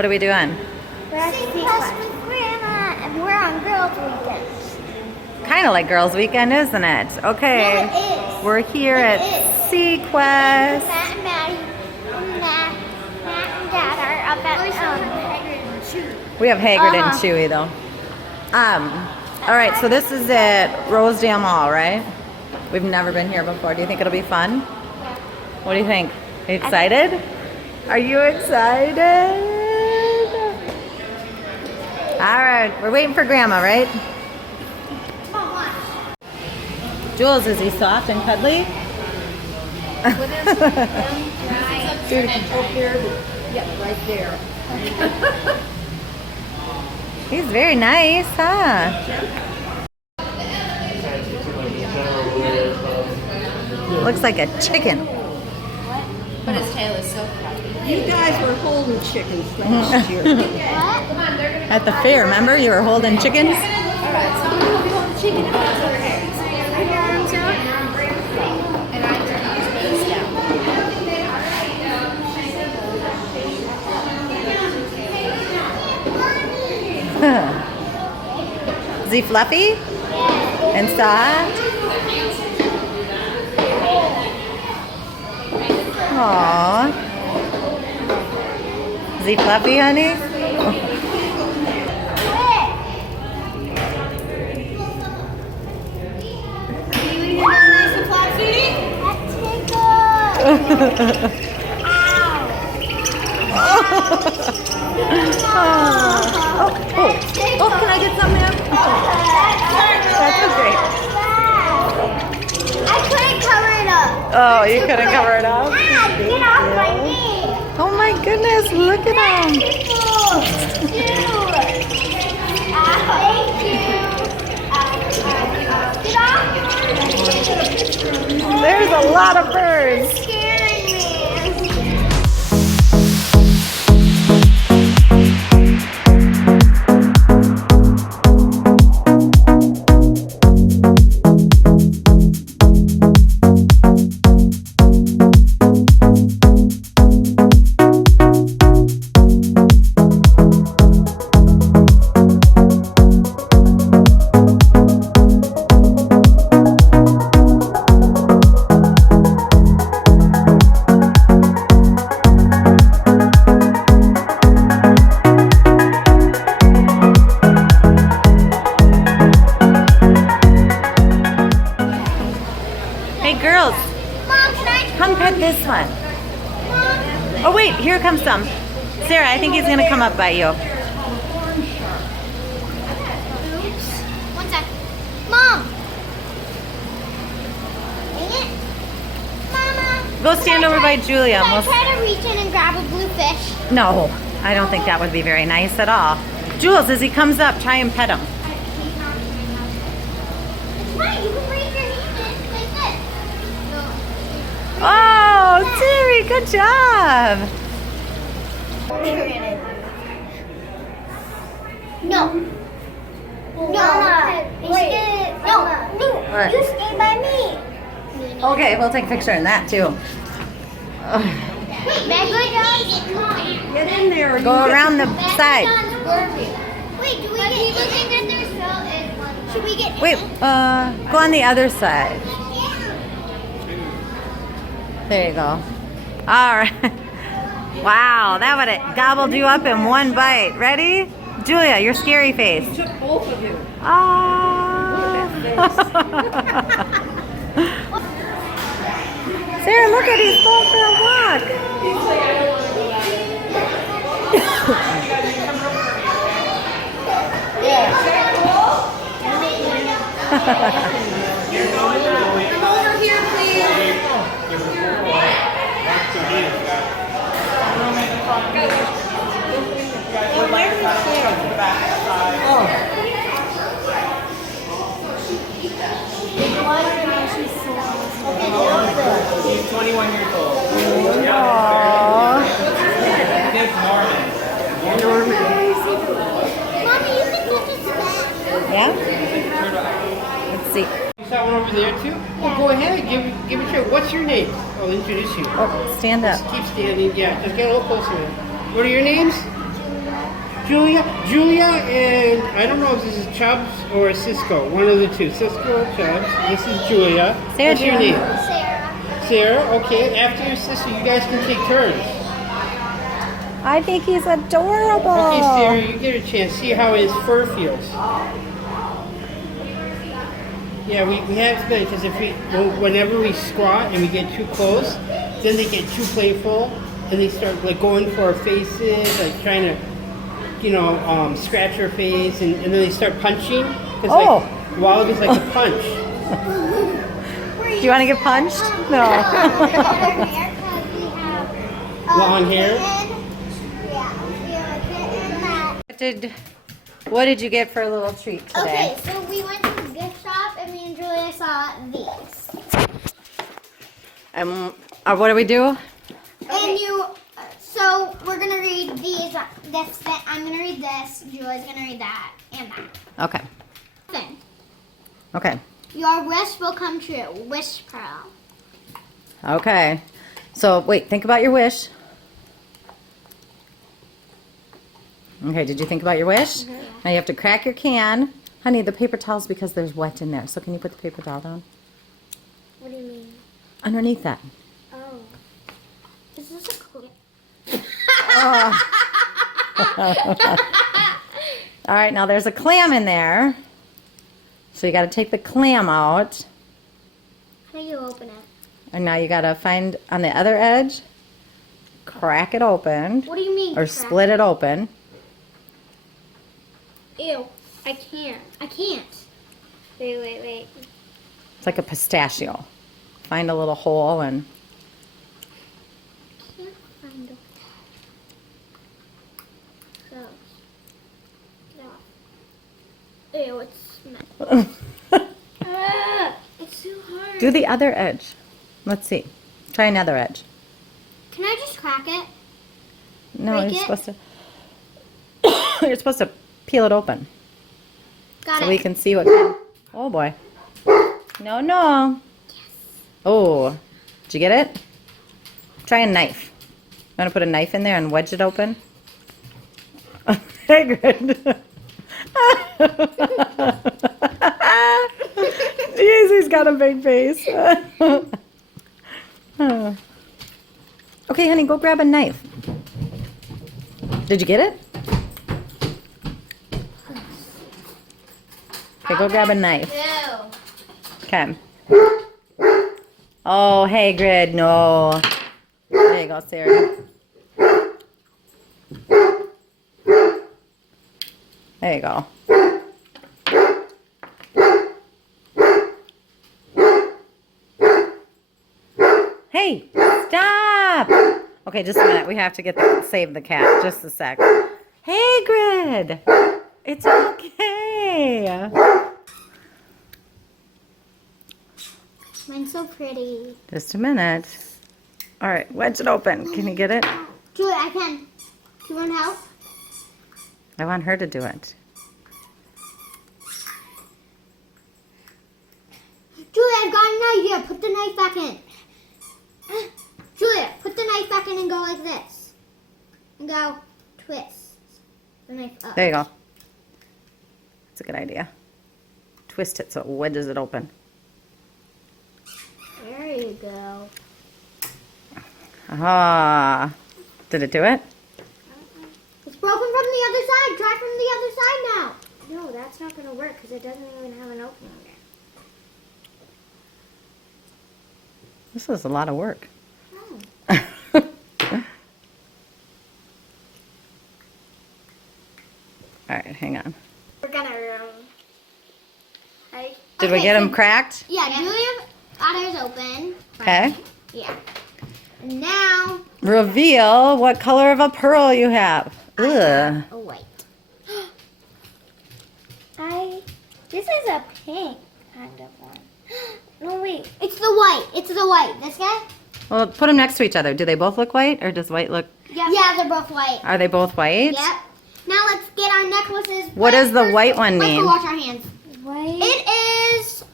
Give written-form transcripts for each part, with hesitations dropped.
What are we doing? We're at Sequest with Grandma, and we're on Girls Weekend. Kind of like Girls Weekend, isn't it? Okay. No, it is. We're here at Sequest. Matt and Maddie, and Matt and Dad are up at Haggard and Chewy. We have Haggard and Chewy though. All right, so this is at Rosedale Mall, right? We've never been here before. Do you think it'll be fun? Yeah. What do you think? Are you excited? Are you excited? All right, we're waiting for Grandma, right? Jules, is he soft and cuddly? Right there. He's very nice, huh? Looks like a chicken. But his tail is so fluffy. You guys were holding chickens last year. At the fair, remember? You were holding chickens? Alright, so I'm going to be holding chicken and pass over here. And I'm going to use base down. Is he fluffy? And soft? Aww. Is he fluffy, honey? Oh, can I get some there? That's okay. I couldn't cover it up. Oh, you couldn't cover it up? Get off my knee. Oh my goodness, look at him. Get off. There's a lot of birds. It's scaring me. Hey girls, Mom, can I? come pet this one. Mom. Oh wait, here comes some. Sarah, I think he's gonna come up by you. Oops. One sec. Mom. Dang it. Mama. Go stand over by Julia. Can I We'll- try to reach in and grab a blue fish? No, I don't think that would be very nice at all. Jules, as he comes up, try and pet him. It's fine. You can raise your hand in like this. Oh, Terry, good job. No. No. Wait. No. What? You stay by me. Okay, we'll take a picture in that too. Ugh. Wait, Megalodons. Get in there. Go around the side. Wait, do we get in there? Should we get Wait, go on the other side. There you go. All right. Wow, that would have gobbled you up in one bite. Ready? Julia, your scary face. Took both of you. Ah. Sarah, look at he's going for a walk. Come over here, please. He's 21 years old. Aww. His name's Norman. Mommy, you can touch his back. Yeah? Let's see. You saw one over there too? Well, go ahead. Give it a try. What's your name? I'll introduce you. Oh, stand up. Keep standing. Yeah, just get a little closer. What are your names? Julia, and I don't know if this is Chubbs or Cisco. One of the two. Cisco or Chubbs. This is Julia. Sarah, What's your Julia. name? Sarah. Sarah. Okay. After your sister, you guys can take turns. I think he's adorable. Okay, Sarah, you get a chance. See how his fur feels. Yeah, we have to, because if whenever we squat and we get too close, then they get too playful and they start like going for our faces, like trying to, scratch our face, and then they start punching. Cause like Wallabies like to punch. Do you want to get punched? No. Long hair. What did you get for a little treat today? Okay, so we went to the gift shop and me and Julia saw these. What do we do? And so we're gonna read these. I'm gonna read this. Julia's gonna read that and that. Okay. Then, Okay. your wish will come true. Wish Pearl. Okay. So wait, think about your wish. Okay, did you think about your wish? Now you have to crack your can. Honey, the paper towel's because there's wet in there. So can you put the paper towel down? What do you mean? Underneath that. Oh. Is this a clip? All right, now there's a clam in there. So you got to take the clam out. How do you open it? And now you got to find on the other edge, crack it open. What do you mean? Or crack? split it open. Ew. I can't. Wait. It's like a pistachio. Find a little hole and I can't find it. So. No. Ew, it's it's too hard. do the other edge. Let's see. Try another edge. Can I just crack it? No, Break you're it? supposed to. You're supposed to peel it open Got so it. we can see what. Oh boy. No. Oh, did you get it? Try a knife. You want to put a knife in there and wedge it open? Very good. Jeez, he's got a big face. Okay, honey, go grab a knife. Did you get it? Okay, go grab a knife. Ew. Okay. Oh, hey, Grid, no. There you go, Sarah. There you go. Hey, stop! Okay, just a minute. We have to save the cat. Just a sec. Hey, Grid! It's okay. Mine's so pretty. Just a minute. All right, wedge it open. Can you get it? Julia, I can. Do you want help? I want her to do it. Julia, I've got an idea. Put the knife back in. Julia, put the knife back in and go like this. And go twist the knife up. There you go. That's a good idea. Twist it so it wedges it open. There you go. Ah. Did it do it? It's broken from the other side. Try from the other side now. No, that's not going to work because it doesn't even have an opening there. This is a lot of work. Oh. All right, hang on. We're going to Did we get them cracked? Yeah, Julia got hers open. Okay. Yeah. And now, Reveal what color of a pearl you have. Ugh. a white. This is a pink kind of one. No, wait. It's the white. It's the white. This guy? Well, put them next to each other. Do they both look white, or does white look? Yeah, they're both white. Are they both white? Yep. Now let's get our necklaces. What does the white one Let's mean? go wash our hands. White. It is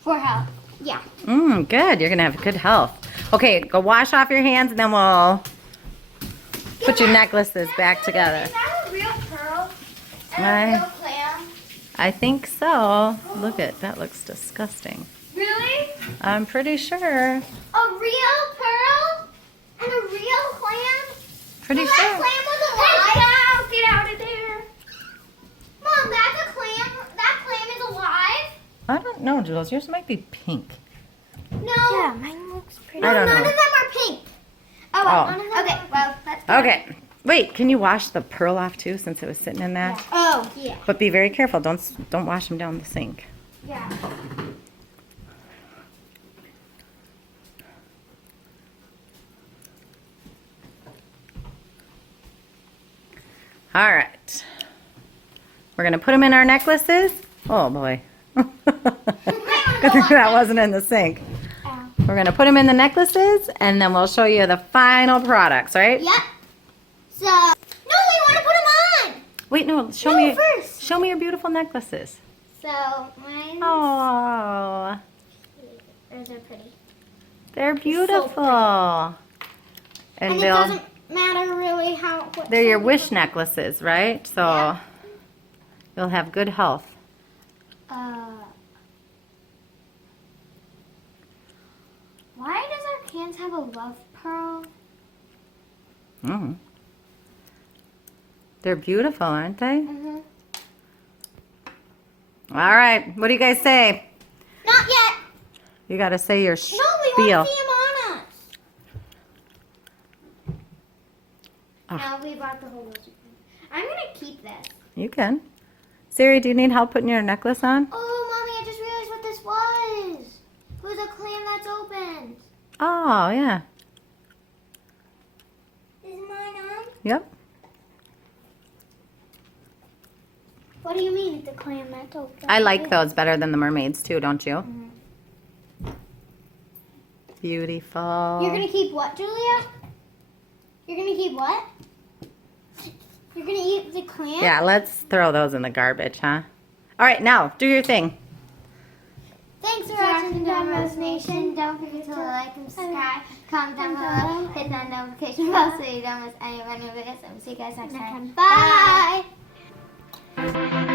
for health. Yeah. Good. You're gonna have good health. Okay, go wash off your hands, and then we'll. Get put your necklaces back together. Is that a real pearl? And I- a real clam? I think so. Look at that, looks disgusting. Really? I'm pretty sure. A real pearl? And a real clam? Pretty Well, sure. that clam was alive. Get out of there. Mom, that's a clam. That clam is alive? I don't know, Jules. Yours might be pink. No. Yeah, mine looks pretty. I No, don't none know. of them are pink. Oh, well, none of them okay, well, that's good. Okay. Wait, can you wash the pearl off too since it was sitting in that? Oh, yeah. But be very careful. Don't wash them down the sink. Yeah. All right. We're going to put them in our necklaces. Oh, boy. Good thing that wasn't in the sink. Oh. We're going to put them in the necklaces, and then we'll show you the final products, right? Yep. So, no, we want to put them on. Wait, no. Show No, me first. Show me your beautiful necklaces. So, mine. Oh, Those are pretty. they're beautiful. And And it they'll doesn't matter really how. What they're your size wish it is. necklaces, right? So Yeah. you'll have good health. Why does our cans have a love pearl? Mm. They're beautiful, aren't they? Mm-hmm. All right. What do you guys say? Not yet. You got to say your No, we spiel. want to see them on us. Ah. No, we bought the whole rosy. I'm gonna keep this. You can. Siri, do you need help putting your necklace on? Oh, mommy, I just realized what this was. It was a clam that's opened. Oh, yeah. Is mine on? Yep. What do you mean it's a clam that's open? I like those better than the mermaids too, don't you? Beautiful. You're gonna keep what, Julia? You're gonna keep what? You're gonna eat the clam? Yeah, let's throw those in the garbage, huh? All right, now do your thing. Thanks for watching Domino's Nation. Don't forget to like and subscribe. Comment down below. Hit that notification bell so you don't miss any of our new videos. And we'll see you guys next time. Bye.